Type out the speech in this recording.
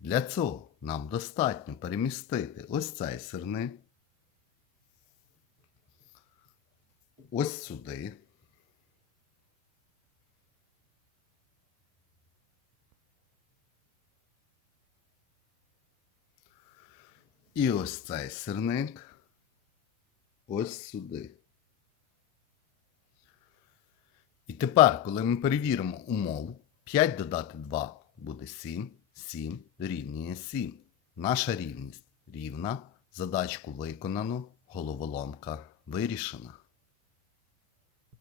Для цього нам достатньо перемістити ось цей сирник, ось сюди. І ось цей сирник ось сюди. І тепер, коли ми перевіримо умову, 5 додати 2 буде 7, 7 дорівнює 7. Наша рівність рівна, задачку виконано, головоломка вирішена.